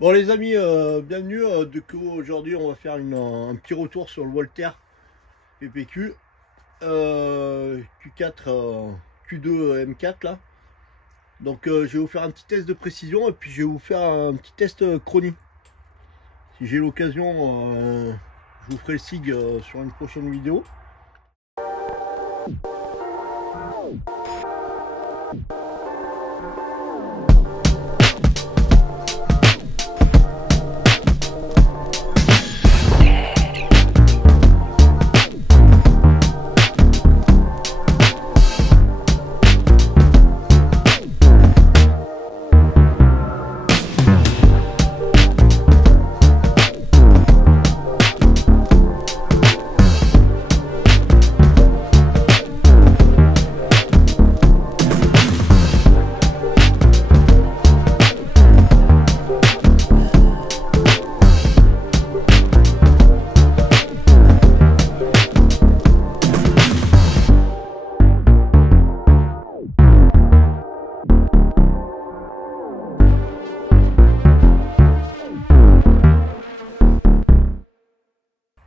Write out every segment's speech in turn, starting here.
Bon les amis, bienvenue. Du coup aujourd'hui on va faire un petit retour sur le Walther PPQ Q4 Q2 M4 là. Donc je vais vous faire un petit test de précision et puis je vais vous faire un petit test chronie. Si j'ai l'occasion, je vous ferai le SIG sur une prochaine vidéo.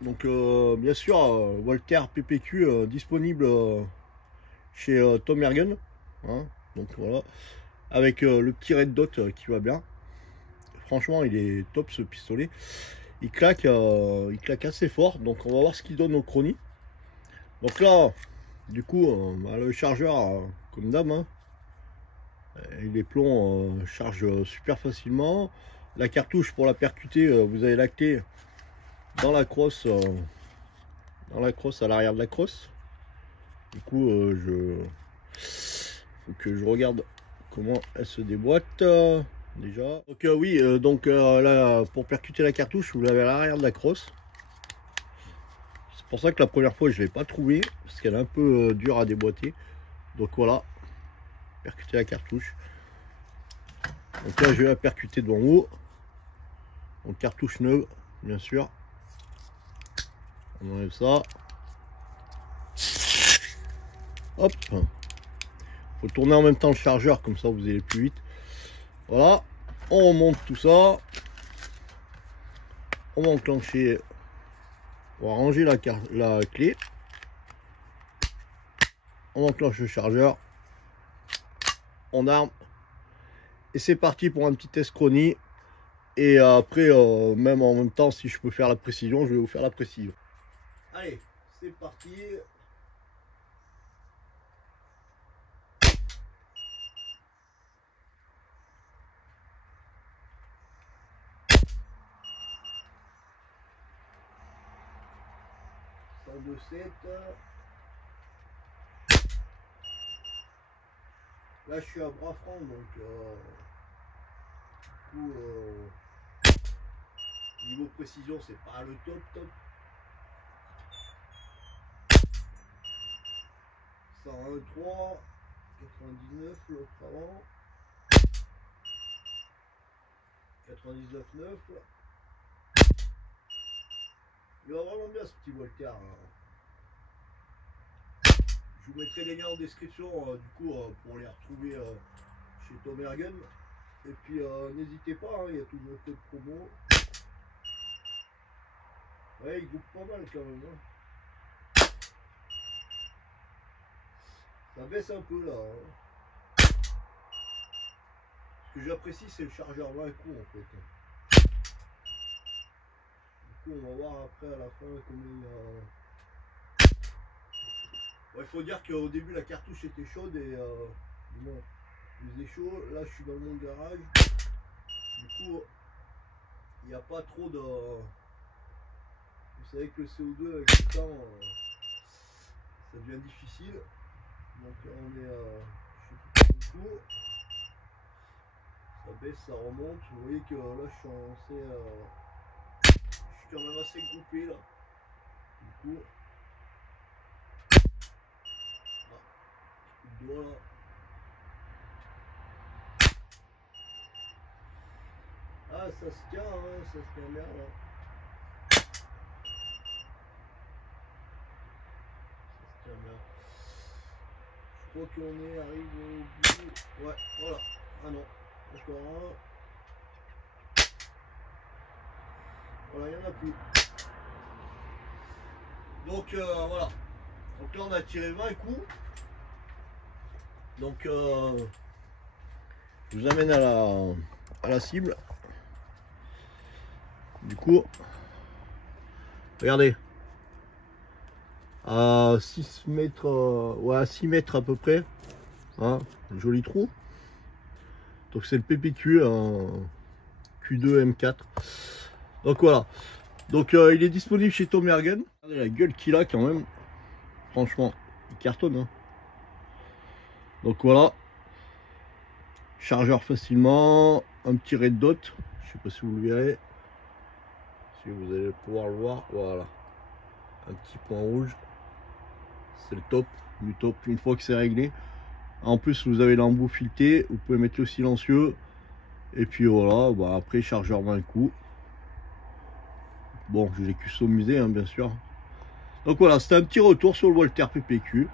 Donc bien sûr Walther PPQ disponible chez Tom Ergen, hein, donc voilà, avec le petit red dot qui va bien. Franchement il est top ce pistolet, il claque assez fort, donc on va voir ce qu'il donne au chrony. Donc là du coup bah, le chargeur comme d'hab, hein, et les plombs chargent super facilement. La cartouche pour la percuter, vous avez la clé dans la crosse à l'arrière de la crosse. Du coup faut que je regarde comment elle se déboîte déjà. Donc oui, donc là pour percuter la cartouche vous l'avez à l'arrière de la crosse. C'est pour ça que la première fois je ne l'ai pas trouvé parce qu'elle est un peu dure à déboîter. Donc voilà, percuter la cartouche. Donc là je vais la percuter de en haut. Donc cartouche neuve bien sûr. On enlève ça. Hop. Faut tourner en même temps le chargeur, comme ça vous allez plus vite. Voilà. On remonte tout ça. On va enclencher. On va ranger la clé. On enclenche le chargeur. On arme. Et c'est parti pour un petit test chronie. Et après, même en même temps, si je peux faire la précision, je vais vous faire la précision. Allez, c'est parti. De 7. Là je suis à bras franc, donc du coup niveau précision c'est pas le top. 101.3, 99 l'autre avant, 99.9. Il va vraiment bien ce petit Walther, hein. Je vous mettrai les liens en description du coup pour les retrouver chez Tom Ergen. Et puis n'hésitez pas, hein, il y a toujours le code promo. Ouais, il groupe pas mal quand même, hein. Ça baisse un peu là, hein. Ce que j'apprécie c'est le chargeur 20 coups en fait. Du coup on va voir après à la fin comment il ouais, faut dire qu'au début la cartouche était chaude et bon, il faisait chaud. Là je suis dans mon garage. Du coup il n'y a pas trop de... Vous savez que le CO2 avec le temps ça devient difficile. Donc là on est je sais plus combien. Ça baisse, ça remonte. Vous voyez que là je suis quand même assez groupé là. Du coup, coup de doigt là. Ah ça se tient, hein, ça se tient bien là. Ça se tient bien. Je crois qu'on est arrivé au bout. Ouais, voilà. Ah non, encore un. voilà, il n'y en a plus. Donc voilà. Donc là on a tiré 20 coups. Donc je vous amène à la cible. Du coup, regardez. À 6 mètres, ouais, à 6 mètres à peu près. Hein, joli trou. Donc c'est le PPQ, un Q2 M4. Donc voilà. Donc il est disponible chez Tom Mergen. Regardez la gueule qu'il a quand même. Franchement, il cartonne. Hein. Donc voilà. Chargeur facilement. Un petit red dot. Je sais pas si vous le verrez. Si vous allez pouvoir le voir. Voilà. Un petit point rouge. C'est le top. Du top une fois que c'est réglé. En plus vous avez l'embout fileté. Vous pouvez mettre le silencieux. Et puis voilà. Bah, après chargeur 20 coups. Bon, je l'ai customisé hein, bien sûr. Donc voilà, c'était un petit retour sur le Walther PPQ.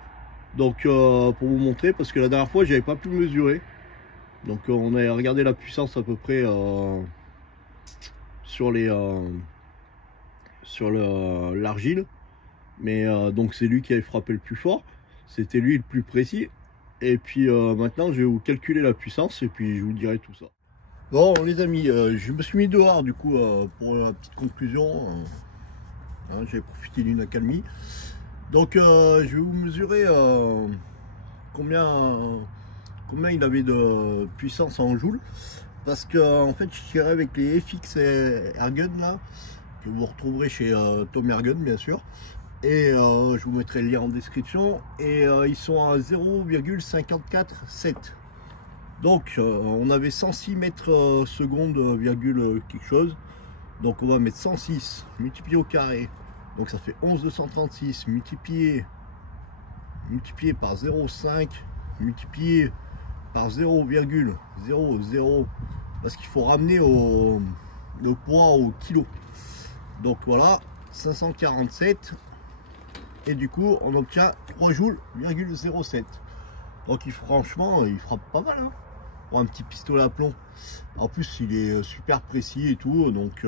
Donc pour vous montrer, parce que la dernière fois j'avais pas pu mesurer. Donc on a regardé la puissance à peu près sur l'argile. Mais donc c'est lui qui avait frappé le plus fort. C'était lui le plus précis. Et puis maintenant je vais vous calculer la puissance et puis je vous dirai tout ça. Bon les amis, je me suis mis dehors du coup pour la petite conclusion. Hein, j'ai profité d'une accalmie. Donc je vais vous mesurer combien il avait de puissance en joule. Parce que en fait je tirais avec les FX Airgun là, que vous retrouverez chez Tom Airgun bien sûr. Et je vous mettrai le lien en description. Et ils sont à 0,547. Donc on avait 106 mètres secondes virgule quelque chose. Donc on va mettre 106 multiplié au carré. Donc ça fait 11,236 multiplié par 0,5 multiplié par 0,00. Parce qu'il faut ramener le poids au kilo. Donc voilà, 547. Et du coup on obtient 3 joules,07. Donc franchement il frappe pas mal hein, pour un petit pistolet à plomb. En plus il est super précis et tout, donc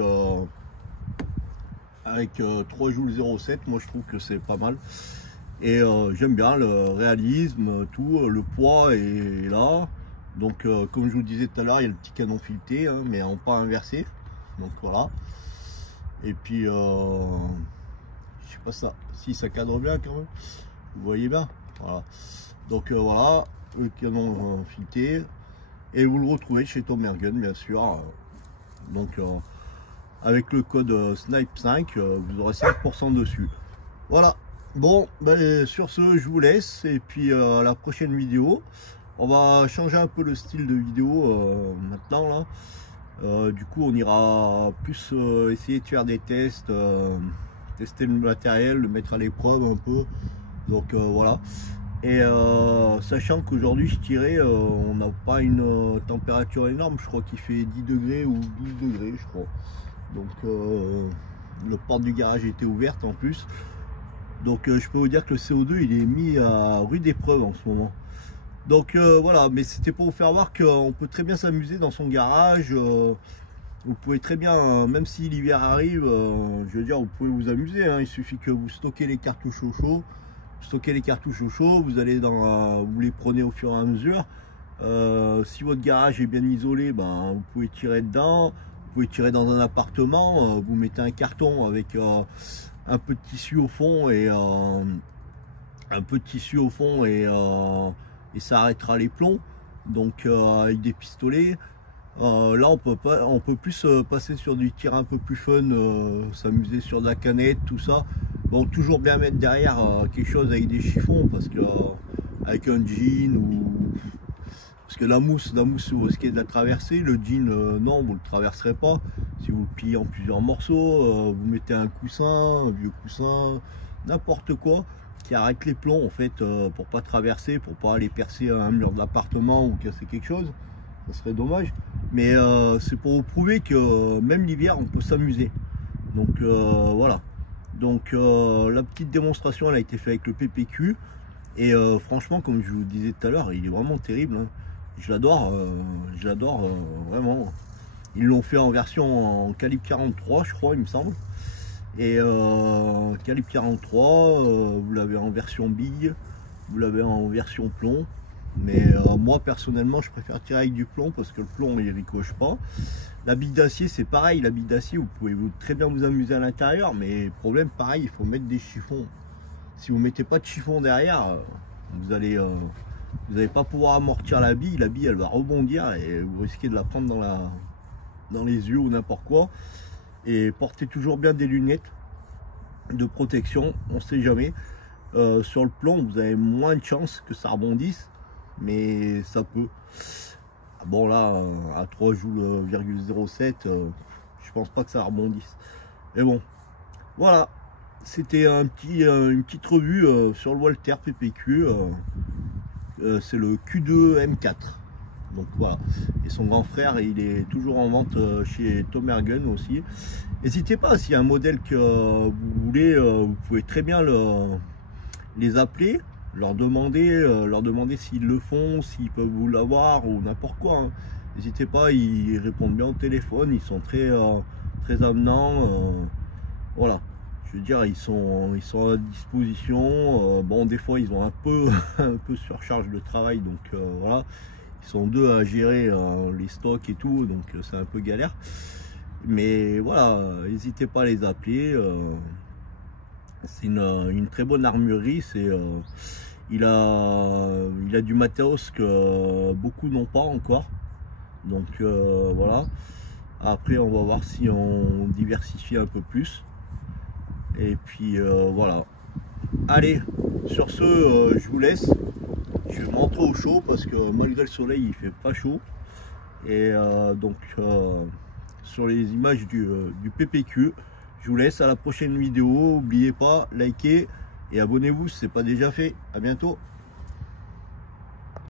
avec 3 joules,07, moi je trouve que c'est pas mal. Et j'aime bien le réalisme, tout, le poids est là. Donc comme je vous le disais tout à l'heure, il y a le petit canon fileté, hein, mais en pas inversé. Donc voilà. Et puis je sais pas ça, si ça cadre bien quand même. Vous voyez bien. Voilà. Donc voilà, le canon fileté. Et vous le retrouvez chez Tom Airgun bien sûr. Donc avec le code SNIPE5, vous aurez 5% dessus. Voilà. Bon, ben, sur ce, je vous laisse. Et puis à la prochaine vidéo. On va changer un peu le style de vidéo maintenant là. Du coup, on ira plus essayer de faire des tests, tester le matériel, le mettre à l'épreuve un peu. Donc voilà. Et sachant qu'aujourd'hui je tirais, on n'a pas une température énorme, je crois qu'il fait 10 degrés ou 12 degrés je crois. Donc la porte du garage était ouverte en plus. Donc je peux vous dire que le CO2 il est mis à rude épreuve en ce moment. Donc voilà, mais c'était pour vous faire voir qu'on peut très bien s'amuser dans son garage. Vous pouvez très bien, même si l'hiver arrive, je veux dire, vous pouvez vous amuser, hein. Il suffit que vous stockez les cartouches au chaud. Stockez les cartouches au chaud, vous allez vous les prenez au fur et à mesure. Si votre garage est bien isolé, ben, vous pouvez tirer dedans. Vous pouvez tirer dans un appartement, vous mettez un carton avec un peu de tissu au fond et ça arrêtera les plombs. Donc avec des pistolets. Là on peut plus passer sur du tir un peu plus fun, s'amuser sur de la canette, tout ça. Bon, toujours bien mettre derrière quelque chose avec des chiffons, parce que avec un jean ou parce que la mousse vous risquez de la traverser. Le jean non, vous le traverserez pas. Si vous le pliez en plusieurs morceaux, vous mettez un coussin, un vieux coussin, n'importe quoi qui arrête les plombs en fait, pour pas traverser, pour pas aller percer un mur d'appartement ou casser quelque chose. Ça serait dommage. Mais c'est pour vous prouver que même l'hiver on peut s'amuser. Donc voilà. Donc la petite démonstration elle a été faite avec le PPQ. Et franchement, comme je vous disais tout à l'heure, il est vraiment terrible. Hein. Je l'adore vraiment. Ils l'ont fait en version en calibre 43, je crois, il me semble. Et calibre 43, vous l'avez en version bille, vous l'avez en version plomb. Mais moi personnellement je préfère tirer avec du plomb parce que le plomb il ricoche pas. La bille d'acier c'est pareil, la bille d'acier vous pouvez très bien vous amuser à l'intérieur, mais le problème pareil, il faut mettre des chiffons. Si vous mettez pas de chiffon derrière, vous allez pas pouvoir amortir la bille elle va rebondir et vous risquez de la prendre dans les yeux ou n'importe quoi. Et portez toujours bien des lunettes de protection, on sait jamais. Sur le plomb vous avez moins de chances que ça rebondisse, mais ça peut. Bon là à 3 joules,07 je pense pas que ça rebondisse, mais bon voilà, c'était une petite revue sur le Walther PPQ. C'est le Q2 M4, donc voilà, et son grand frère il est toujours en vente chez Tom Ergen aussi. N'hésitez pas, s'il y a un modèle que vous voulez, vous pouvez très bien les appeler, leur demander s'ils le font, s'ils peuvent vous l'avoir ou n'importe quoi, hein. N'hésitez pas, ils répondent bien au téléphone, ils sont très avenants, voilà, je veux dire, ils sont à disposition. Bon, des fois ils ont un peu surcharge de travail, donc voilà, ils sont deux à gérer les stocks et tout, donc c'est un peu galère, mais voilà, n'hésitez pas à les appeler. C'est une très bonne armurerie. Il a du matos que beaucoup n'ont pas encore, donc voilà. Après on va voir si on diversifie un peu plus, et puis voilà. Allez, sur ce je vous laisse, je vais rentrer au chaud parce que malgré le soleil il fait pas chaud. Et donc sur les images du PPQ, je vous laisse. À la prochaine vidéo. N'oubliez pas, likez et abonnez-vous si ce n'est pas déjà fait. À bientôt.